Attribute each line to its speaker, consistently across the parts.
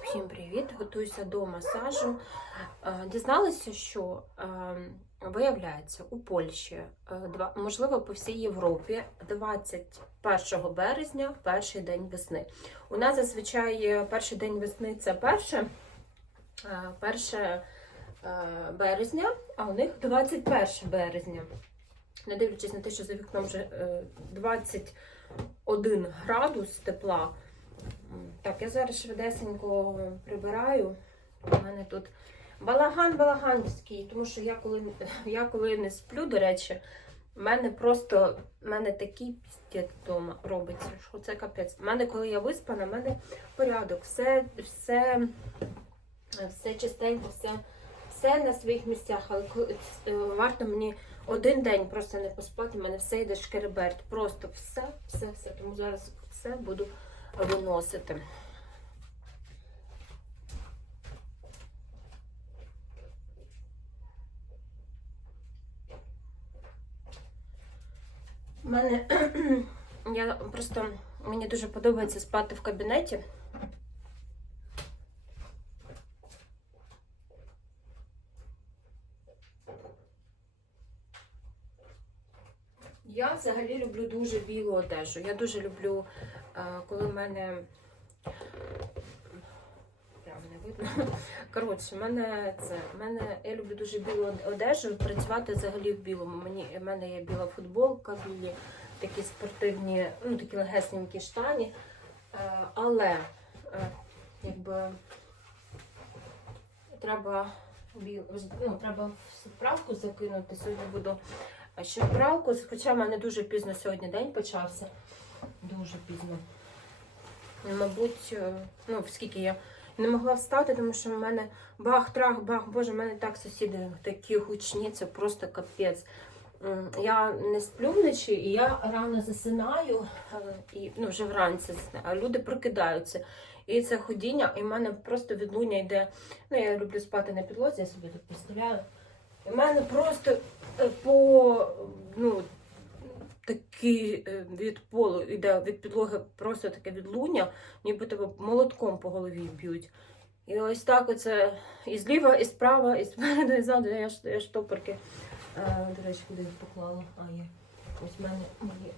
Speaker 1: Всім привіт! Готуюся до масажу. Е, Дізналася, що е, виявляється у Польщі, е, можливо, по всій Європі, 21 березня, перший день весни. У нас зазвичай перший день весни це перше, перше березня, а у них 21 березня. Не дивлячись на те, що за вікном вже е, 21 градус тепла. Так, я зараз швидесенько прибираю. У мене тут балаган балаганський, тому що я коли, я коли не сплю, до речі, в мене просто мене такий пістець вдома робиться, що це капець. У мене, коли я виспана, в мене порядок, все, все, все чистенько, все, все на своїх місцях. Але е, варто мені один день просто не поспати, в мене все йде шкереберть. Просто все, все, все. Тому зараз все буду виносити. У мене я просто мені дуже подобається спати в кабінеті. Я взагалі люблю дуже білу одежу. Я дуже люблю, коли в мене. Видно. Коротше, мене це. мене, я люблю дуже білу одежу, працювати взагалі в білому. Мені, в мене є біла футболка, білі такі спортивні, ну такі легесенькі штані. Е, Але е, якби треба біл, ну, треба правку закинути. Сьогодні буду ще пралку, хоча в мене дуже пізно сьогодні день почався. Дуже пізно. Мабуть, е, ну, скільки я не могла встати, тому що в мене бах-трах, бах, боже, в мене так сусіди такі гучні, це просто капець. Я не сплю вночі, і я рано засинаю, е, і, ну, вже вранці а люди прокидаються. І це ходіння, і в мене просто відлуння йде. Ну, я люблю спати на підлозі, я собі тут представляю. І в мене просто е, по ну, такий е, від полу іде від підлоги просто таке відлуння, ніби тебе молотком по голові б'ють. І ось так оце і зліва, і справа, і спереду, і ззаду. Я, ж- я штопорки. Е, до речі, куди їх поклала? А, є. Ось в мене мої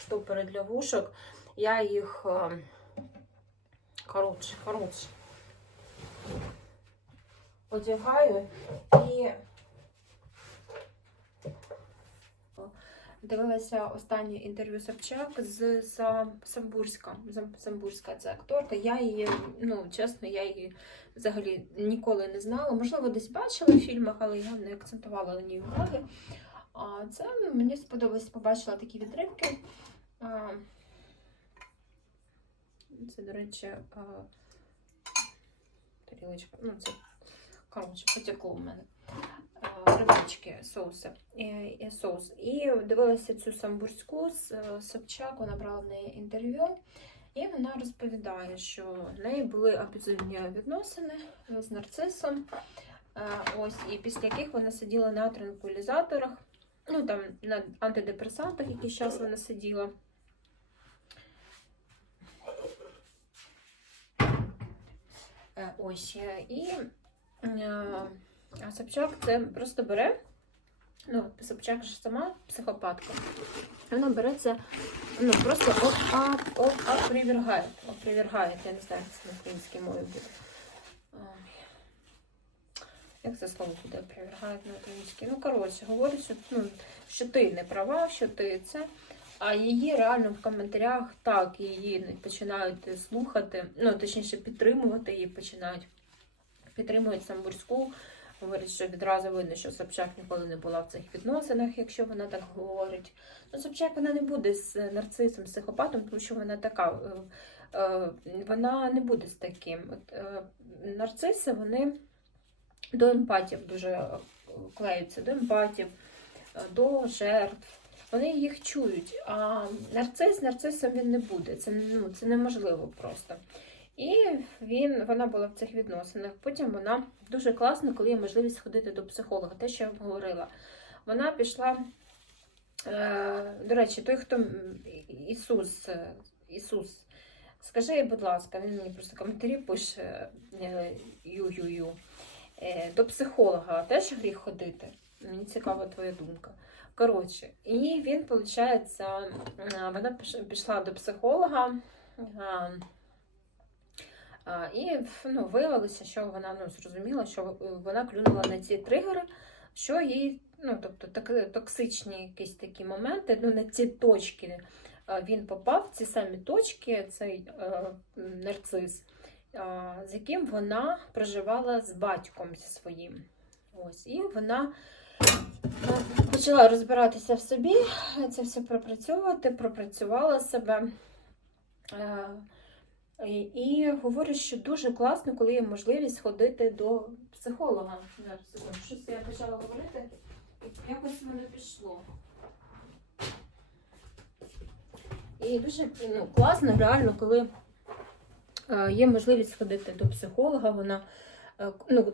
Speaker 1: штопори для вушок. Я їх. е, Коротше, коротше. Одягаю і дивилася останнє інтерв'ю Собчак з Самбурська. Самбурська це акторка. Я її, ну чесно, я її взагалі ніколи не знала. Можливо, десь бачила в фільмах, але я не акцентувала на ній уваги. А це мені сподобалось, побачила такі відривки. Це, до речі, тарілочка. Ну, це коротше, потекло у мене. Рибачки, соуси, і, і соус. І дивилася цю самбурську з е, Собчак, вона брала в неї інтерв'ю. І вона розповідає, що в неї були аб'юзивні відносини е, з нарцисом. Е, Ось, і після яких вона сиділа на транквілізаторах, ну там на антидепресантах якийсь час вона сиділа. Е, Ось. е, І е, а Собчак це просто бере. Ну, Собчак ж сама психопатка. Вона бере це, ну, просто оп-ап, я не знаю, як це на українській мові буде. Як це слово буде опережають на українській? Ну, коротше, говорить, що, ну, що ти не права, що ти це. А її реально в коментарях так, її починають слухати, ну, точніше, підтримувати її починають. Підтримують самбурську, говорять, що відразу видно, що Собчак ніколи не була в цих відносинах, якщо вона так говорить. Ну, Собчак вона не буде з нарцисом, психопатом, тому що вона така. е, е, Вона не буде з таким. Е, нарциси, вони до емпатів дуже клеються, до емпатів, до жертв. Вони їх чують. А нарцис нарцисом він не буде. Це, ну, це неможливо просто. І він, вона була в цих відносинах. Потім вона дуже класно, коли є можливість ходити до психолога, те, що я вам говорила. Вона пішла, е, до речі, той, хто Ісус, е, Ісус Скажи, будь ласка, він мені просто коментарі пише е, ю-ю-ю. Е, До психолога теж гріх ходити. Мені цікава твоя думка. Коротше, і він, виходить, вона піш- пішла до психолога. а, І ну, виявилося, що вона ну, зрозуміла, що вона клюнула на ці тригери, що їй, ну, тобто так, токсичні якісь такі моменти, ну, на ці точки е, він попав, ці самі точки, цей е, нарцис, е, з яким вона проживала з батьком своїм. Ось, і вона е, почала розбиратися в собі, це все пропрацьовувати, пропрацювала себе. Е, і, і говорить, що дуже класно, коли є можливість ходити до психолога. Зараз, секунду, Щось я почала говорити, і якось воно пішло. І дуже ну, класно, реально, коли е, є можливість ходити до психолога, вона е, ну,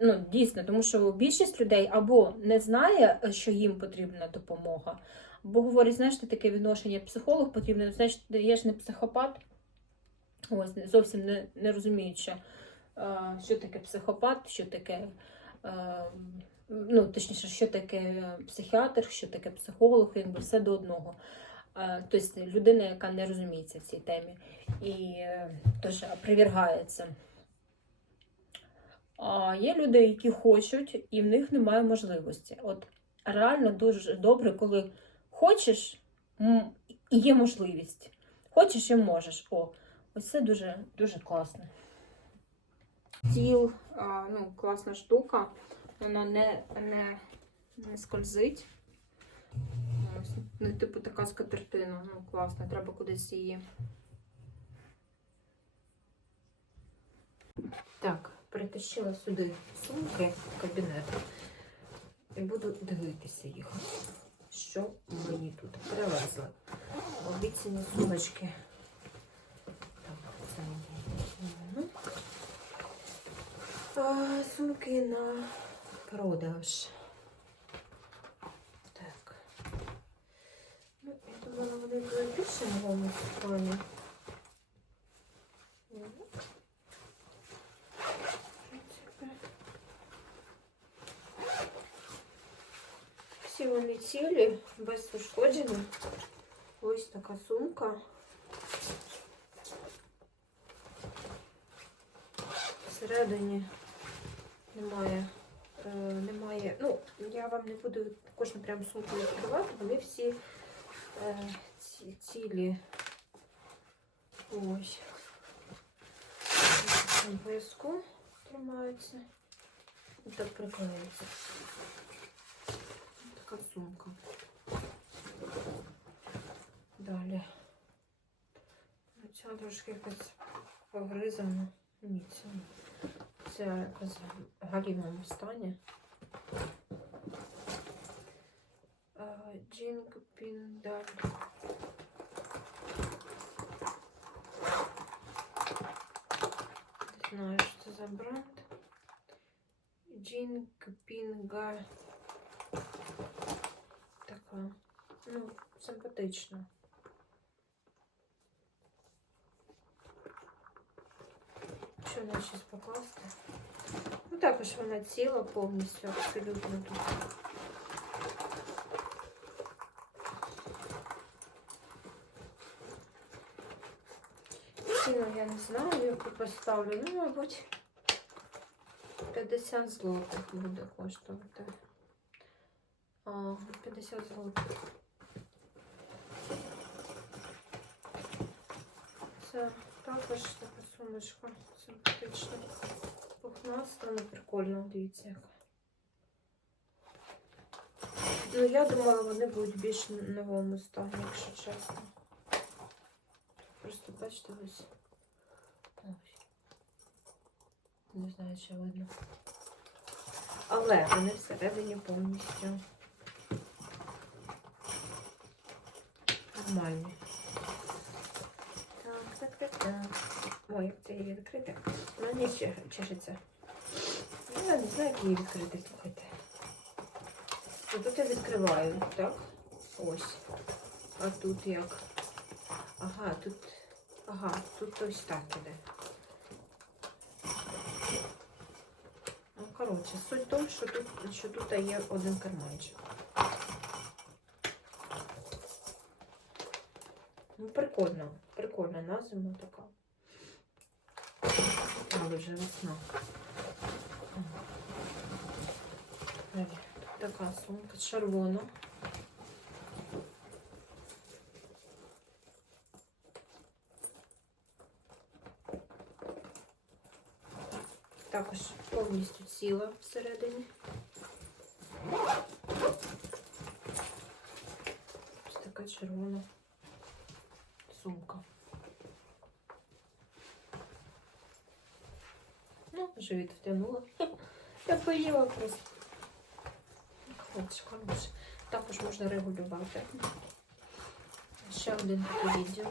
Speaker 1: ну, дійсно, тому що більшість людей або не знає, що їм потрібна допомога, або говорить, знаєш, таке відношення психолог потрібно, знаєш, я ж не психопат. Ось зовсім не, не розуміють, що, е, що таке психопат, що таке, е, ну, точніше, що таке психіатр, що таке психолог, якби все до одного. Е, Тобто людина, яка не розуміється в цій темі і теж опривергається. А є люди, які хочуть, і в них немає можливості. От реально дуже добре, коли хочеш, є можливість. Хочеш і можеш. О, ось це дуже, дуже класно. Стіл, а, ну, класна штука. Вона не, не, не скользить. Ось, Ну, типу така скатертина. Ну, класна, треба кудись її. Так, притащила сюди сумки в кабінет і буду дивитися їх. Що мені тут привезли. Обіцяні сумочки. сумки на продаж. Так. Ну, я думала, вони були більше в новому стані. Мгм. В принципі, Всі вони цілі, без пошкоджень. Ось така сумка. Всередині немає, е, немає. Ну, я вам не буду кожну прям сумку відкривати, вони всі е, ці, цілі. Ось. Пояску тримаються. І так приклеюється. Така сумка. Далі. Ця трошки якась погризана. Ні, це, це якась в галімому стані. Джинг Піндаль. Не знаю, що це за бренд. Джинг Пінга. Така. Ну, симпатична. Що на щось покласти? Ну, також вона ціла повністю, абсолютно тут. Ціну я не знаю, яку поставлю. Ну, мабуть, 50 злотих буде коштувати. А, 50 злотих. Це також така сумочка симпатична. Пухнаста, ну прикольно, дивіться як. Ну, я думала, вони будуть більш новому стані, якщо чесно. Просто бачите ось. Ось. Не знаю, чи видно. Але вони всередині повністю нормальні. Так, так, так, так. Ой, як це її відкрити? Мені ще чешеться. Я не знаю, як її відкрити, слухайте. Ну, Тут я відкриваю, так? Ось. А тут як? Ага, тут. Ага, тут ось так іде. Ну, коротше, суть в тому, що тут, що тут є один карманчик. Ну, прикольно, прикольна на зиму така. Але вже весна. Далі, тут така сумка червона. Також повністю ціла всередині. Ось така червона сумка. Живіт втягнула. Я поїла просто. Хлопчик хороший. Також можна регулювати. Ще один такий.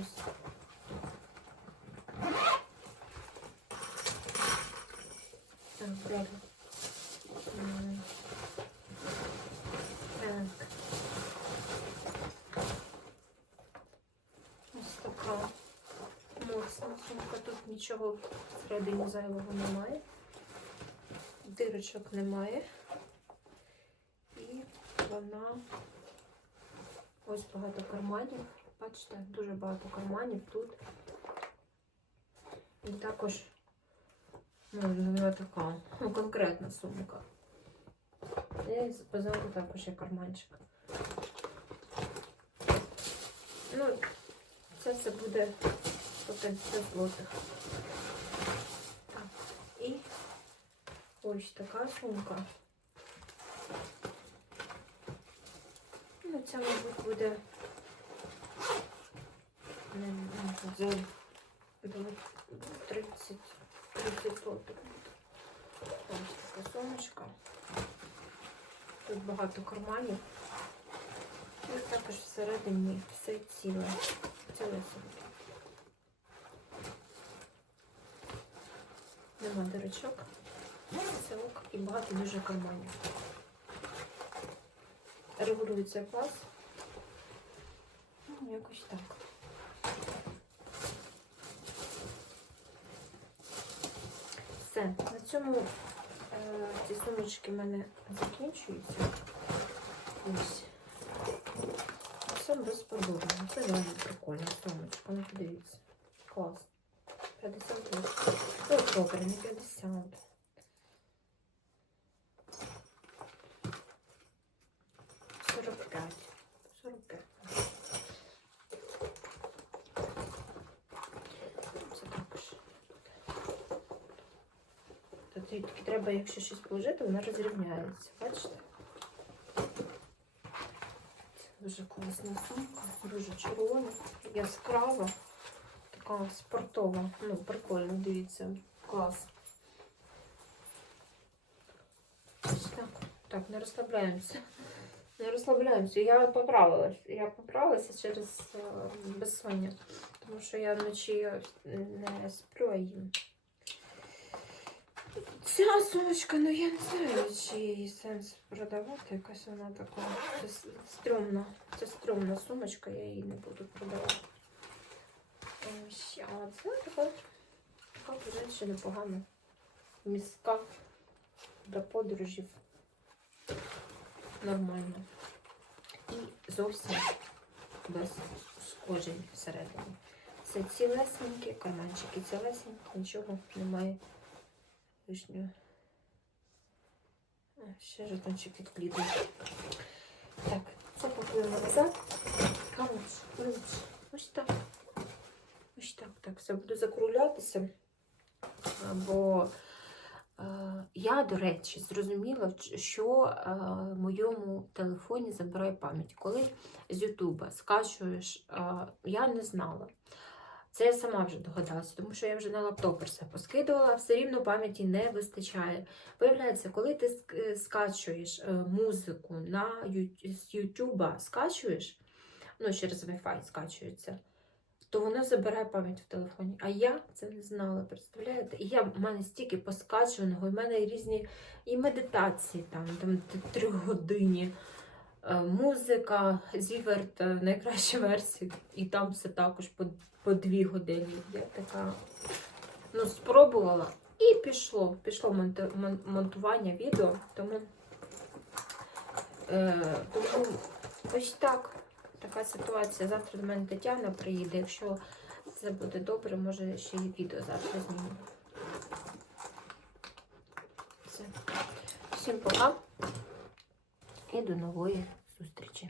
Speaker 1: Ось. Так, далі. М, Так. Ось така моцна сумка. Тут нічого всередині зайвого немає. Дирочок немає. І вона ось багато карманів. Бачите, дуже багато карманів тут. І також ну, вона така ну, конкретна сумка. І позаду також є карманчик. Ну, це все буде по 50 злотих. Так, і ось така сумка. Ну, це, мабуть, буде не, не, за 30, 30 злотих. Ось така сумочка. Тут багато карманів. І також всередині все ціле. Ціле сумки. Нема дирочок, силок і багато дуже карманів. Регулюється клас. Ну, якось так. Все, на цьому е, ці сумочки в мене закінчуються. Ось. Це безподобно. Це реально прикольна сумочка. Ну, подивіться. Клас. 50 років. Ну, добре, не 50. Сорок п'ять. Сорок п'ять. Це також. Тут тільки треба, якщо щось положити, вона розрівняється. Бачите? Це дуже класна сумка, дуже червона, яскрава, така спортова. Ну, прикольно, дивіться, клас. Так. Не розслабляємося. Не розслабляємося. Я поправилась. Я поправилася через е, безсоння. Тому що я вночі не сплю, а їм. Ця сумочка, ну я не знаю, чи її сенс продавати. Якась вона така. Це стрьомна. Це стрьомна сумочка, я її не буду продавати. Ось, а це така, така вже непогана. Міська для подорожів. Нормально. І зовсім без ушкоджень всередині. Це цілесенькі, карманчики цілесенькі, нічого немає лишнього. Ще жетончик від кліду. Так, це пакуємо назад. Ось так. Ось так, так. Все буду закруглятися. Бо е, я, до речі, зрозуміла, що е, в моєму телефоні забирає пам'ять. Коли з Ютуба скачуєш, е, я не знала. Це я сама вже догадалася, тому що я вже на лаптоп все поскидувала, все рівно пам'яті не вистачає. Виявляється, коли ти е, скачуєш е, музику на з Ютуба, скачуєш, ну через Wi-Fi скачується, то воно забирає пам'ять в телефоні. А я це не знала, представляєте? І я в мене стільки поскачуваного, і в мене різні і медитації там, там три години. е, музика, Зіверт е, найкраща версія, і там все також по, по дві години. Я така ну, спробувала і пішло. Пішло монтування відео, тому, е, тому ось так. Така ситуація. Завтра до мене Тетяна приїде. Якщо це буде добре, може ще й відео завтра зніму. Все. Всім пока і до нової зустрічі.